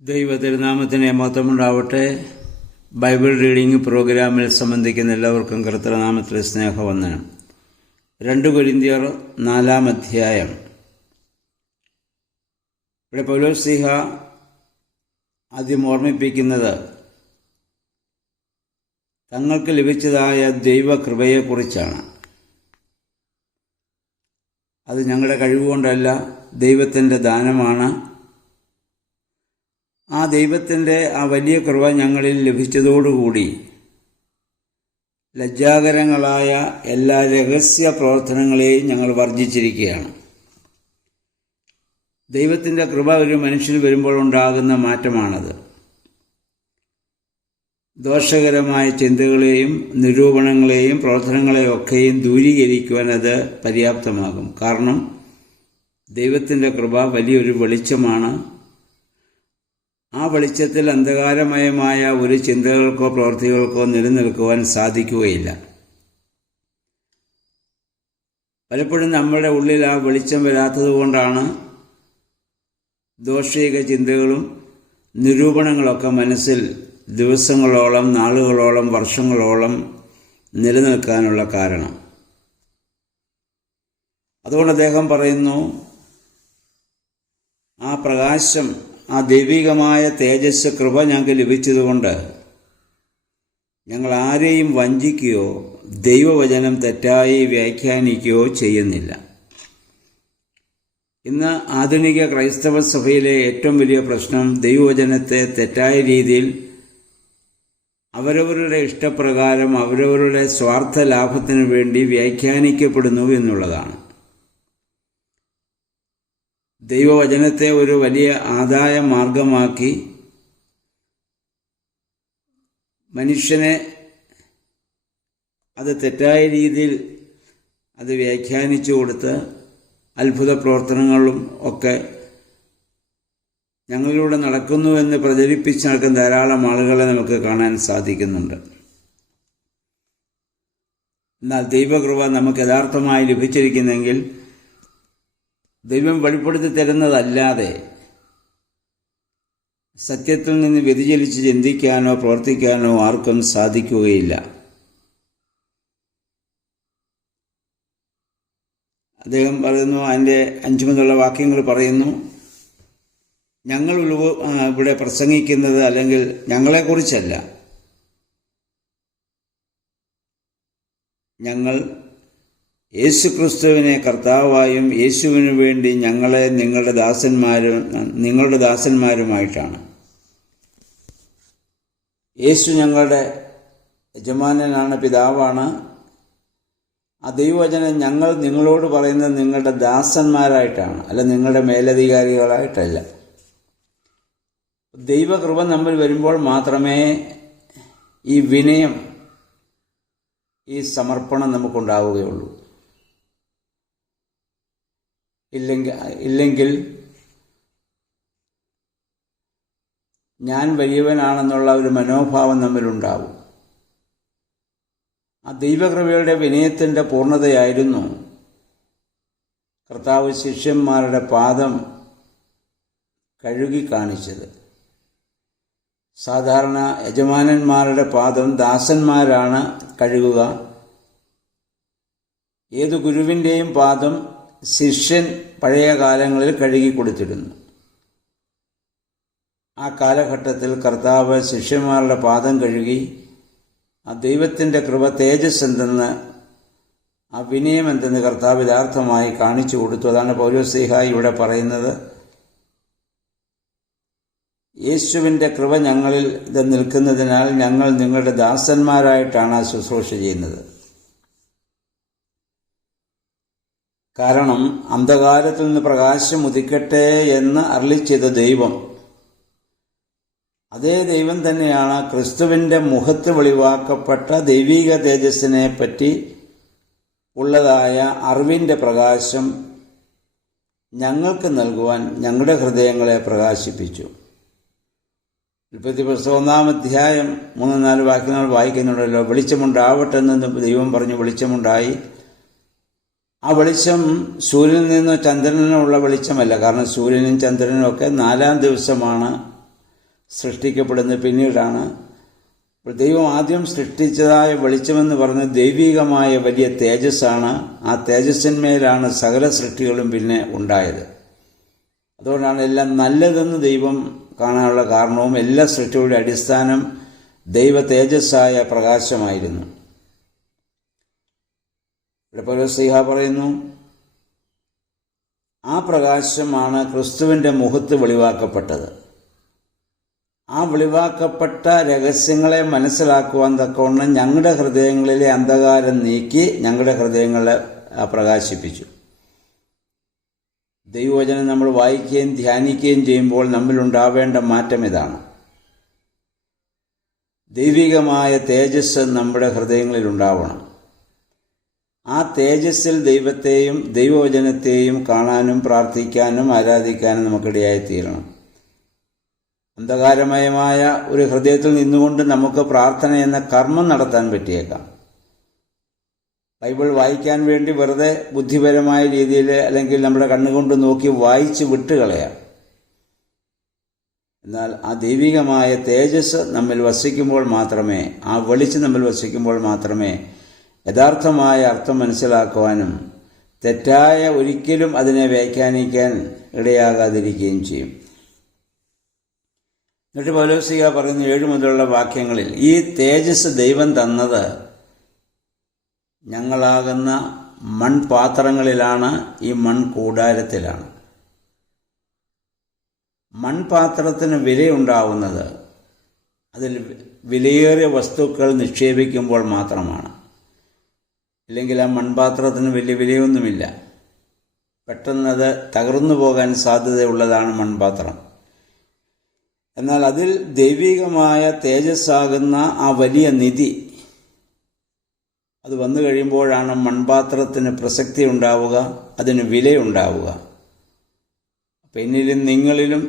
ദൈവ തിരുനാമത്തിന് മഹത്വമുണ്ടാവട്ടെ. Bible reading പ്രോഗ്രാമിൽ സംബന്ധിക്കുന്ന എല്ലാവർക്കും കർത്തൃനാമത്തിൽ സ്നേഹവന്ദനം. 2 കൊരിന്ത്യർ 4 അധ്യായം. ഇവിടെ പൗലോസ്ലീഹ ആദ്യം ഓർമ്മിപ്പിക്കുന്നത് തങ്ങൾക്ക് ലഭിച്ചതായ ദൈവകൃപയെക്കുറിച്ചാണ്. അത് ഞങ്ങളുടെ കഴിവുകൊണ്ടല്ല, ദൈവത്തിൻ്റെ ദാനമാണ്. ആ ദൈവത്തിൻ്റെ ആ വലിയ കൃപ ഞങ്ങളിൽ ലഭിച്ചതോടുകൂടി ലജ്ജാകരങ്ങളായ എല്ലാ രഹസ്യ പ്രവർത്തനങ്ങളെയും ഞങ്ങൾ വർജിച്ചിരിക്കുകയാണ്. ദൈവത്തിൻ്റെ കൃപ ഒരു മനുഷ്യന് വരുമ്പോൾ ഉണ്ടാകുന്ന മാറ്റമാണത്. ദോഷകരമായ ചിന്തകളെയും നിരൂപണങ്ങളെയും പ്രവർത്തനങ്ങളെയും ഒക്കെയും ദൂരീകരിക്കുവാൻ അത് പര്യാപ്തമാകും. കാരണം ദൈവത്തിൻ്റെ കൃപ വലിയൊരു വെളിച്ചമാണ്. ആ വെളിച്ചത്തിൽ അന്ധകാരമയമായ ഒരു ചിന്തകൾക്കോ പ്രവൃത്തികൾക്കോ നിലനിൽക്കുവാൻ സാധിക്കുകയില്ല. പലപ്പോഴും നമ്മുടെ ഉള്ളിൽ ആ വെളിച്ചം വരാത്തതുകൊണ്ടാണ് ദോഷിക ചിന്തകളും നിരൂപണങ്ങളൊക്കെ മനസ്സിൽ ദിവസങ്ങളോളം, നാളുകളോളം, വർഷങ്ങളോളം നിലനിൽക്കാനുള്ള കാരണം. അതുകൊണ്ട് അദ്ദേഹം പറയുന്നു, ആ പ്രകാശം, ആ ദൈവികമായ തേജസ് കൃപ ഞങ്ങൾക്ക് ലഭിച്ചതുകൊണ്ട് ഞങ്ങൾ ആരെയും വഞ്ചിക്കുകയോ ദൈവവചനം തെറ്റായി വ്യാഖ്യാനിക്കുകയോ ചെയ്യുന്നില്ല. ഇന്ന് ആധുനിക ക്രൈസ്തവ സഭയിലെ ഏറ്റവും വലിയ പ്രശ്നം ദൈവവചനത്തെ തെറ്റായ രീതിയിൽ അവരവരുടെ ഇഷ്ടപ്രകാരം അവരവരുടെ സ്വാർത്ഥ ലാഭത്തിനു വേണ്ടി വ്യാഖ്യാനിക്കപ്പെടുന്നു എന്നുള്ളതാണ്. ദൈവവചനത്തെ ഒരു വലിയ ആദായ മാർഗമാക്കി മനുഷ്യനെ അത് തെറ്റായ രീതിയിൽ അത് വ്യാഖ്യാനിച്ചു കൊടുത്ത് അത്ഭുത പ്രവർത്തനങ്ങളും ഒക്കെ ഞങ്ങളിലൂടെ നടക്കുന്നുവെന്ന് പ്രചരിപ്പിച്ച് നടക്കുന്ന ധാരാളം ആളുകളെ നമുക്ക് കാണാൻ സാധിക്കുന്നുണ്ട്. എന്നാൽ ദൈവകൃപ നമുക്ക് യഥാർത്ഥമായി ലഭിച്ചിരിക്കുന്നെങ്കിൽ ദൈവം വെളിപ്പെടുത്തി തരുന്നതല്ലാതെ സത്യത്തിൽ നിന്ന് വ്യതിചലിച്ച് ചിന്തിക്കാനോ പ്രവർത്തിക്കാനോ ആർക്കും സാധിക്കുകയില്ല. അദ്ദേഹം പറയുന്നു, അതിൻ്റെ 5 മുതലുള്ള വാക്യങ്ങൾ പറയുന്നു, ഞങ്ങൾ ഇവിടെ പ്രസംഗിക്കുന്നത് അല്ലെങ്കിൽ ഞങ്ങളെക്കുറിച്ചല്ല, ഞങ്ങൾ യേശുക്രിസ്തുവിനെ കർത്താവായും യേശുവിനു വേണ്ടി ഞങ്ങളെ നിങ്ങളുടെ ദാസന്മാരുമായിട്ടാണ്. യേശു ഞങ്ങളുടെ യജമാനനാണ്, പിതാവാണ്. ആ ദൈവവചനം ഞങ്ങൾ നിങ്ങളോട് പറയുന്നത് നിങ്ങളുടെ ദാസന്മാരായിട്ടാണ്, അല്ല നിങ്ങളുടെ മേലധികാരികളായിട്ടല്ല. ദൈവകൃപ നമ്മൾ വരുമ്പോൾ മാത്രമേ ഈ വിനയം, ഈ സമർപ്പണം നമുക്കുണ്ടാവുകയുള്ളൂ. ഇല്ലെങ്കിൽ ഞാൻ വലിയവനാണെന്നുള്ള ഒരു മനോഭാവം നമ്മിലുണ്ടാവും. ആ ദൈവകൃപയുടെ വിനയത്തിൻ്റെ പൂർണ്ണതയായിരുന്നു കർത്താവ് ശിഷ്യന്മാരുടെ പാദം കഴുകി കാണിച്ചത്. സാധാരണ യജമാനന്മാരുടെ പാദം ദാസന്മാരാണ് കഴുകുക. ഏതു ഗുരുവിൻ്റെയും പാദം ശിഷ്യൻ പഴയ കാലങ്ങളിൽ കഴുകി കൊടുത്തിരുന്നു. ആ കാലഘട്ടത്തിൽ കർത്താവ് ശിഷ്യന്മാരുടെ പാദം കഴുകി ആ ദൈവത്തിൻ്റെ കൃപ തേജസ് എന്തെന്ന്, ആ വിനയം എന്തെന്ന് കർത്താവ് യഥാർത്ഥമായി കാണിച്ചു കൊടുത്തു. അതാണ് പൗലോസ്ലീഹ ഇവിടെ പറയുന്നത്, യേശുവിൻ്റെ കൃപ ഞങ്ങളിൽ ഇത് നിൽക്കുന്നതിനാൽ ഞങ്ങൾ നിങ്ങളുടെ ദാസന്മാരായിട്ടാണ് ആ ശുശ്രൂഷ ചെയ്യുന്നത്. കാരണം അന്ധകാരത്തിൽ നിന്ന് പ്രകാശം ഉദിക്കട്ടെ എന്ന് അരുളിച്ചെയ്ത ദൈവം, അതേ ദൈവം തന്നെയാണ് ക്രിസ്തുവിൻ്റെ മുഖത്ത് വെളിവാക്കപ്പെട്ട ദൈവിക തേജസ്സിനെ പറ്റി ഉള്ളതായ അറിവിൻ്റെ പ്രകാശം ഞങ്ങൾക്ക് നൽകുവാൻ ഞങ്ങളുടെ ഹൃദയങ്ങളെ പ്രകാശിപ്പിച്ചു. ഉൽപ്പത്തി പുസ്തകം 1 അധ്യായം 3-4 വാക്യങ്ങൾ വായിക്കുന്നുണ്ടല്ലോ. വെളിച്ചമുണ്ടാവട്ടെ എന്ന് ദൈവം പറഞ്ഞു, വെളിച്ചമുണ്ടായി. ആ വെളിച്ചം സൂര്യനിൽ നിന്നോ ചന്ദ്രനിലോ ഉള്ള വെളിച്ചമല്ല. കാരണം സൂര്യനും ചന്ദ്രനും ഒക്കെ 4-ാം ദിവസമാണ് സൃഷ്ടിക്കപ്പെടുന്നത് പിന്നീടാണ്. അപ്പോൾ ദൈവം ആദ്യം സൃഷ്ടിച്ചതായ വെളിച്ചമെന്ന് പറഞ്ഞ ദൈവികമായ വലിയ തേജസ്സാണ്. ആ തേജസ്സിന്മേലാണ് സകല സൃഷ്ടികളും പിന്നെ ഉണ്ടായത്. അതുകൊണ്ടാണ് എല്ലാം നല്ലതെന്ന് ദൈവം കാണാനുള്ള കാരണവും എല്ലാ സൃഷ്ടികളുടെ അടിസ്ഥാനം ദൈവ തേജസ്സായ പ്രകാശമായിരുന്നു. ഇവിടെ പൗലോസ് പറയുന്നു, ആ പ്രകാശമാണ് ക്രിസ്തുവിൻ്റെ മുഖത്ത് വെളിവാക്കപ്പെട്ടത്. ആ വെളിവാക്കപ്പെട്ട രഹസ്യങ്ങളെ മനസ്സിലാക്കുവാൻ തക്കവണ്ണം ഞങ്ങളുടെ ഹൃദയങ്ങളിലെ അന്ധകാരം നീക്കി ഞങ്ങളുടെ ഹൃദയങ്ങളെ പ്രകാശിപ്പിച്ചു. ദൈവവചനം നമ്മൾ വായിക്കുകയും ധ്യാനിക്കുകയും ചെയ്യുമ്പോൾ നമ്മിലുണ്ടാവേണ്ട മാറ്റം ഇതാണ്. ദൈവികമായ തേജസ് നമ്മുടെ ഹൃദയങ്ങളിൽ ഉണ്ടാവണം. ആ തേജസ്സിൽ ദൈവത്തെയും ദൈവവചനത്തെയും കാണാനും പ്രാർത്ഥിക്കാനും ആരാധിക്കാനും നമുക്കിടയായിത്തീരണം. അന്ധകാരമയമായ ഒരു ഹൃദയത്തിൽ നിന്നുകൊണ്ട് നമുക്ക് പ്രാർത്ഥന എന്ന കർമ്മം നടത്താൻ പറ്റിയേക്കാം. ബൈബിൾ വായിക്കാൻ വേണ്ടി വെറുതെ ബുദ്ധിപരമായ രീതിയിൽ അല്ലെങ്കിൽ നമ്മുടെ കണ്ണുകൊണ്ട് നോക്കി വായിച്ച് വിട്ടുകളയാം. എന്നാൽ ആ ദൈവികമായ തേജസ് നമ്മിൽ വസിക്കുമ്പോൾ മാത്രമേ, ആ വെളിച്ചം നമ്മിൽ വസിക്കുമ്പോൾ മാത്രമേ യഥാർത്ഥമായ അർത്ഥം മനസ്സിലാക്കുവാനും തെറ്റായ ഒരിക്കലും അതിനെ വ്യാഖ്യാനിക്കാൻ ഇടയാകാതിരിക്കുകയും ചെയ്യും. എന്നിട്ട് പൗലോസ് പറയുന്ന 7 മുതലുള്ള വാക്യങ്ങളിൽ, ഈ തേജസ് ദൈവം തന്നത് ഞങ്ങളാകുന്ന മൺപാത്രങ്ങളിലാണ്, ഈ മൺകൂടാരത്തിലാണ്. മൺപാത്രത്തിന് വിലയുണ്ടാവുന്നത് അതിൽ വിലയേറിയ വസ്തുക്കൾ നിക്ഷേപിക്കുമ്പോൾ മാത്രമാണ്. ഇല്ലെങ്കിൽ ആ മൺപാത്രത്തിന് വലിയ വിലയൊന്നുമില്ല. പെട്ടെന്നത് തകർന്നു പോകാൻ സാധ്യതയുള്ളതാണ് മൺപാത്രം. എന്നാൽ അതിൽ ദൈവികമായ തേജസ്സാകുന്ന ആ വലിയ നിധി അത് വന്നു കഴിയുമ്പോഴാണ് മൺപാത്രത്തിന് പ്രസക്തി ഉണ്ടാവുക, അതിന് വിലയുണ്ടാവുക. അപ്പം എന്നിലും നിങ്ങളിലും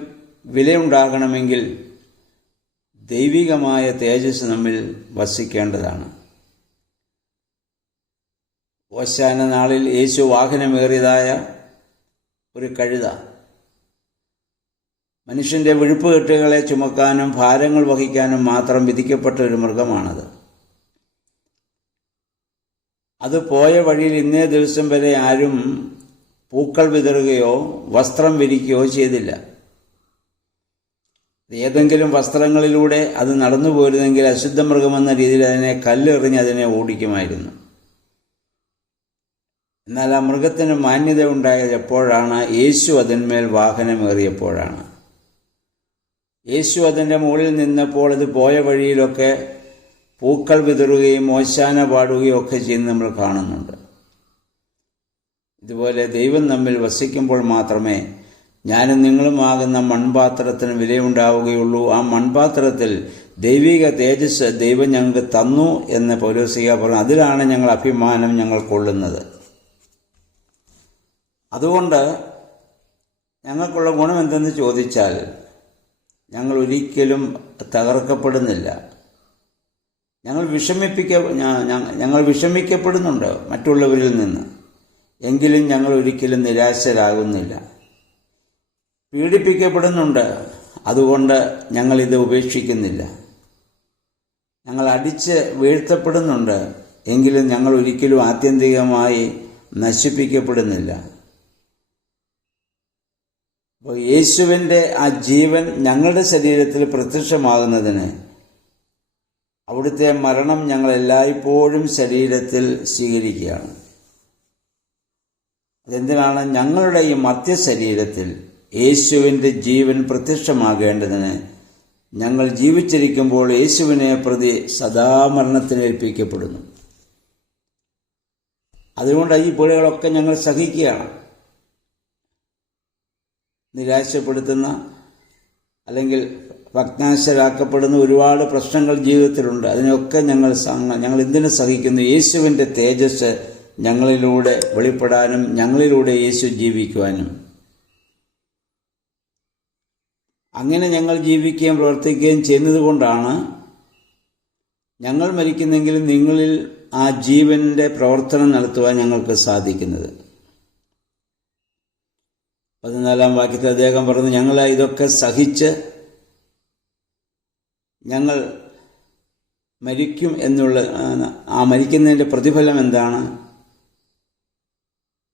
വിലയുണ്ടാകണമെങ്കിൽ ദൈവികമായ തേജസ് നമ്മിൽ വസിക്കേണ്ടതാണ്. ഓശാന നാളിൽ യേശു വാഹനമേറിയതായ ഒരു കഴുത, മനുഷ്യൻ്റെ വിഴുപ്പുകെട്ടുകളെ ചുമക്കാനും ഭാരങ്ങൾ വഹിക്കാനും മാത്രം വിധിക്കപ്പെട്ട ഒരു മൃഗമാണത്. അത് പോയ വഴിയിൽ ഇന്നേ ദിവസം വരെ ആരും പൂക്കൾ വിതറുകയോ വസ്ത്രം വിരിക്കുകയോ ചെയ്തില്ല. ഏതെങ്കിലും വസ്ത്രങ്ങളിലൂടെ അത് നടന്നു പോരുന്നെങ്കിൽ അശുദ്ധ മൃഗമെന്ന രീതിയിൽ അതിനെ കല്ലെറിഞ്ഞ് അതിനെ ഓടിക്കുമായിരുന്നു. എന്നാൽ ആ മൃഗത്തിന് മാന്യത ഉണ്ടായത് എപ്പോഴാണ്? യേശു അതിന്മേൽ വാഹനമേറിയപ്പോഴാണ്. യേശു അതിൻ്റെ മുകളിൽ നിന്നപ്പോൾ അത് പോയ വഴിയിലൊക്കെ പൂക്കൾ വിതറുകയും ഓശാന പാടുകയും ഒക്കെ ചെയ്യുന്നത് നമ്മൾ കാണുന്നുണ്ട്. ഇതുപോലെ ദൈവം നമ്മിൽ വസിക്കുമ്പോൾ മാത്രമേ ഞാനും നിങ്ങളുമാകുന്ന മൺപാത്രത്തിന് വിലയുണ്ടാവുകയുള്ളൂ. ആ മൺപാത്രത്തിൽ ദൈവിക തേജസ് ദൈവം ഞങ്ങൾക്ക് തന്നു എന്ന് പൗലോസ് പറഞ്ഞു. അതിലാണ് ഞങ്ങൾ അഭിമാനം ഞങ്ങൾ കൊള്ളുന്നത്. അതുകൊണ്ട് ഞങ്ങൾക്കുള്ള ഗുണം എന്തെന്ന് ചോദിച്ചാൽ, ഞങ്ങൾ ഒരിക്കലും തകർക്കപ്പെടുന്നില്ല. ഞങ്ങൾ വിഷമിക്കപ്പെടുന്നുണ്ട് മറ്റുള്ളവരിൽ നിന്ന്, എങ്കിലും ഞങ്ങൾ ഒരിക്കലും നിരാശരാകുന്നില്ല. പീഡിപ്പിക്കപ്പെടുന്നുണ്ട്, അതുകൊണ്ട് ഞങ്ങളിത് ഉപേക്ഷിക്കുന്നില്ല. ഞങ്ങൾ അടിച്ച് വീഴ്ത്തപ്പെടുന്നുണ്ട്, എങ്കിലും ഞങ്ങൾ ഒരിക്കലും ആത്യന്തികമായി നശിപ്പിക്കപ്പെടുന്നില്ല. അപ്പോൾ യേശുവിൻ്റെ ആ ജീവൻ ഞങ്ങളുടെ ശരീരത്തിൽ പ്രത്യക്ഷമാകുന്നതിന് അവിടുത്തെ മരണം ഞങ്ങൾ എല്ലായ്പ്പോഴും ശരീരത്തിൽ സ്വീകരിക്കുകയാണ്. അതെന്തിനാണ്? ഞങ്ങളുടെ ഈ മർത്യശരീരത്തിൽ യേശുവിൻ്റെ ജീവൻ പ്രത്യക്ഷമാകേണ്ടതിന് ഞങ്ങൾ ജീവിച്ചിരിക്കുമ്പോൾ യേശുവിനെ പ്രതി സദാ മരണത്തിനേൽപ്പിക്കപ്പെടുന്നു. അതുകൊണ്ട് ഈ പിഴകളൊക്കെ ഞങ്ങൾ സഹിക്കുകയാണ്. നിരാശപ്പെടുത്തുന്ന അല്ലെങ്കിൽ ഭഗ്നാശരാക്കപ്പെടുന്ന ഒരുപാട് പ്രശ്നങ്ങൾ ജീവിതത്തിലുണ്ട്. അതിനൊക്കെ ഞങ്ങൾ എന്തിനു സഹിക്കുന്നു? യേശുവിൻ്റെ തേജസ് ഞങ്ങളിലൂടെ വെളിപ്പെടാനും ഞങ്ങളിലൂടെ യേശു ജീവിക്കുവാനും. അങ്ങനെ ഞങ്ങൾ ജീവിക്കുകയും പ്രവർത്തിക്കുകയും ചെയ്യുന്നത് കൊണ്ടാണ് ഞങ്ങൾ മരിക്കുന്നെങ്കിലും നിങ്ങളിൽ ആ ജീവൻ്റെ പ്രവർത്തനം നടത്തുവാൻ ഞങ്ങൾക്ക് സാധിക്കുന്നത്. 14-ാം വാക്യത്തിൽ അദ്ദേഹം പറഞ്ഞു, ഞങ്ങൾ ഇതൊക്കെ സഹിച്ച് ഞങ്ങൾ മരിക്കും എന്നുള്ള ആ മരിക്കുന്നതിൻ്റെ പ്രതിഫലം എന്താണ്?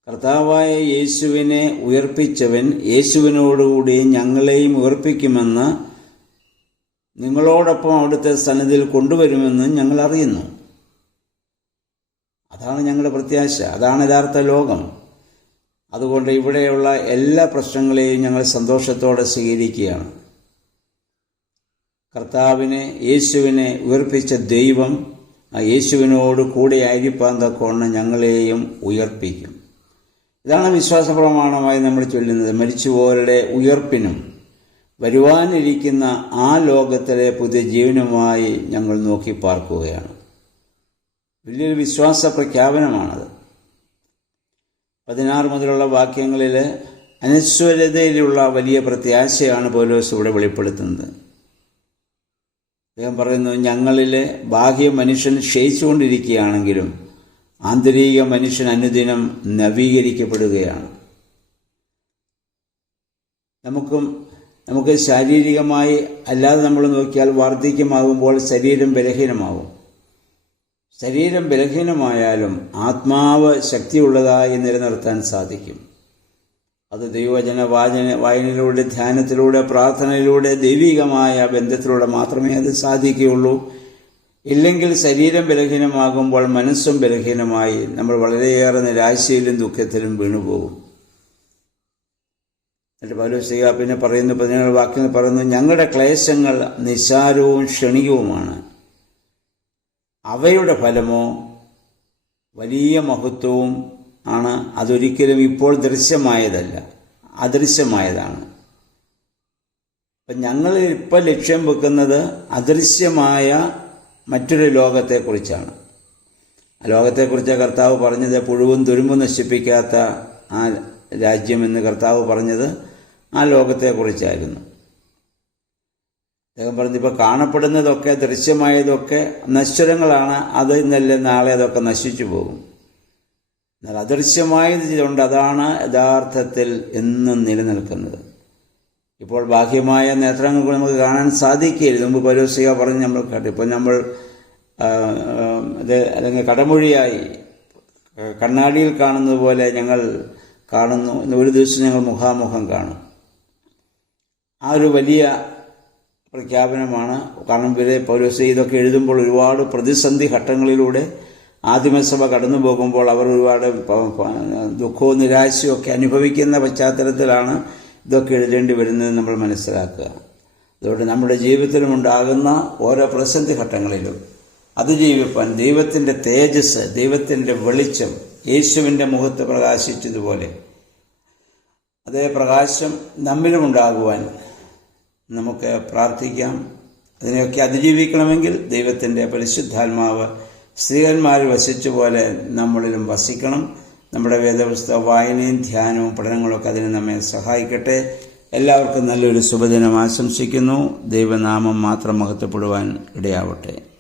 കർത്താവായ യേശുവിനെ ഉയർപ്പിച്ചവൻ യേശുവിനോടുകൂടി ഞങ്ങളെയും ഉയർപ്പിക്കുമെന്ന് നിങ്ങളോടൊപ്പം അവിടുത്തെ സന്നിധിയിൽ കൊണ്ടുവരുമെന്ന് ഞങ്ങൾ അറിയുന്നു. അതാണ് ഞങ്ങളുടെ പ്രത്യാശ, അതാണ് യഥാർത്ഥ ലോകം. അതുകൊണ്ട് ഇവിടെയുള്ള എല്ലാ പ്രശ്നങ്ങളെയും ഞങ്ങൾ സന്തോഷത്തോടെ സ്വീകരിക്കുകയാണ്. കർത്താവിനെ, യേശുവിനെ ഉയർപ്പിച്ച ദൈവം ആ യേശുവിനോട് കൂടെ ആയിരിക്കാൻ തക്കവണ്ണം ഞങ്ങളെയും ഉയർപ്പിക്കും. ഇതാണ് വിശ്വാസ പ്രമാണമായി നമ്മൾ ചൊല്ലുന്നത്. മരിച്ചുപോയവരുടെ ഉയർപ്പിനും വരുവാനിരിക്കുന്ന ആ ലോകത്തിലെ പുതിയ ജീവനുമായി ഞങ്ങൾ നോക്കി പാർക്കുകയാണ്. വലിയൊരു വിശ്വാസ പ്രഖ്യാപനമാണത്. 16 മുതലുള്ള വാക്യങ്ങളിൽ അനശ്വരതയിലുള്ള വലിയ പ്രത്യാശയാണ് പൗലോസ് ഇവിടെ വെളിപ്പെടുത്തുന്നത്. അദ്ദേഹം പറയുന്നു, ഞങ്ങളിലെ ബാഹ്യ മനുഷ്യൻ ക്ഷയിച്ചുകൊണ്ടിരിക്കുകയാണെങ്കിലും ആന്തരിക മനുഷ്യൻ അനുദിനം നവീകരിക്കപ്പെടുകയാണ്. നമുക്ക് ശാരീരികമായി അല്ലാതെ നമ്മൾ നോക്കിയാൽ വാർദ്ധക്യമാകുമ്പോൾ ശരീരം ബലഹീനമാകും. ശരീരം ബലഹീനമായാലും ആത്മാവ് ശക്തിയുള്ളതായി നിലനിർത്താൻ സാധിക്കും. അത് ദൈവവചന വായനയിലൂടെ, ധ്യാനത്തിലൂടെ, പ്രാർത്ഥനയിലൂടെ, ദൈവികമായ ബന്ധത്തിലൂടെ മാത്രമേ അത് സാധിക്കുകയുള്ളൂ. ഇല്ലെങ്കിൽ ശരീരം ബലഹീനമാകുമ്പോൾ മനസ്സും ബലഹീനമായി നമ്മൾ വളരെയേറെ നിരാശയിലും ദുഃഖത്തിലും വീണുപോകും. എന്നിട്ട് പൗലോസ് പിന്നെ പറയുന്നു, 17 വാക്യങ്ങൾ പറയുന്നു, ഞങ്ങളുടെ ക്ലേശങ്ങൾ നിസ്സാരവും ക്ഷണികവുമാണ്, അവയുടെ ഫലമോ വലിയ മഹത്വവും ആണ്. അതൊരിക്കലും ഇപ്പോൾ ദൃശ്യമായതല്ല, അദൃശ്യമായതാണ്. അപ്പം ഞങ്ങൾ ഇപ്പോൾ ലക്ഷ്യം വെക്കുന്നത് അദൃശ്യമായ മറ്റൊരു ലോകത്തെക്കുറിച്ചാണ്. ആ ലോകത്തെക്കുറിച്ച് കർത്താവ് പറഞ്ഞത് പുഴുവും തുരുമ്പും നശിപ്പിക്കാത്ത ആ രാജ്യമെന്ന് കർത്താവ് പറഞ്ഞത് ആ ലോകത്തെക്കുറിച്ചായിരുന്നു. അദ്ദേഹം പറഞ്ഞു, ഇപ്പോൾ കാണപ്പെടുന്നതൊക്കെ, ദൃശ്യമായതൊക്കെ നശ്വരങ്ങളാണ്, അത് ഇന്നല്ല നാളെ അതൊക്കെ നശിച്ചു പോകും. എന്നാൽ അദൃശ്യമായതുകൊണ്ട് അതാണ് യഥാർത്ഥത്തിൽ എന്നും നിലനിൽക്കുന്നത്. ഇപ്പോൾ ബാഹ്യമായ നേത്രങ്ങൾ നമുക്ക് കാണാൻ സാധിക്കുകയില്ല. മുമ്പ് പൗലോസ് പറഞ്ഞ് നമ്മൾ കേട്ടു. ഇപ്പോൾ നമ്മൾ ഇത് അല്ലെങ്കിൽ കടമൊഴിയായി കണ്ണാടിയിൽ കാണുന്നത് പോലെ ഞങ്ങൾ കാണുന്നു. ഒരു ദിവസം ഞങ്ങൾ മുഖാമുഖം കാണും. ആ ഒരു വലിയ പ്രഖ്യാപനമാണ്. കാരണം പൗലോസ് ഇതൊക്കെ എഴുതുമ്പോൾ ഒരുപാട് പ്രതിസന്ധി ഘട്ടങ്ങളിലൂടെ ആദിമസഭ കടന്നു പോകുമ്പോൾ അവർ ഒരുപാട് ദുഃഖവും നിരാശയും ഒക്കെ അനുഭവിക്കുന്ന പശ്ചാത്തലത്തിലാണ് ഇതൊക്കെ എഴുതേണ്ടി വരുന്നത് നമ്മൾ മനസ്സിലാക്കുക. അതുകൊണ്ട് നമ്മുടെ ജീവിതത്തിലുമുണ്ടാകുന്ന ഓരോ പ്രതിസന്ധി ഘട്ടങ്ങളിലും അതിജീവിപ്പാൻ ദൈവത്തിൻ്റെ തേജസ്, ദൈവത്തിൻ്റെ വെളിച്ചം യേശുവിൻ്റെ മുഖത്ത് പ്രകാശിച്ചതുപോലെ അതേ പ്രകാശം നമ്മിലുമുണ്ടാകുവാൻ നമുക്ക് പ്രാർത്ഥിക്കാം. അതിനെയൊക്കെ അതിജീവിക്കണമെങ്കിൽ ദൈവത്തിൻ്റെ പരിശുദ്ധാത്മാവ് സ്ത്രീകന്മാർ വസിച്ച പോലെ നമ്മളിലും വസിക്കണം. നമ്മുടെ വേദപുസ്തക വായനയും ധ്യാനവും പഠനങ്ങളൊക്കെ അതിന് നമ്മെ സഹായിക്കട്ടെ. എല്ലാവർക്കും നല്ലൊരു ശുഭദിനം ആശംസിക്കുന്നു. ദൈവനാമം മാത്രം മഹത്വപ്പെടുവാൻ ഇടയാവട്ടെ.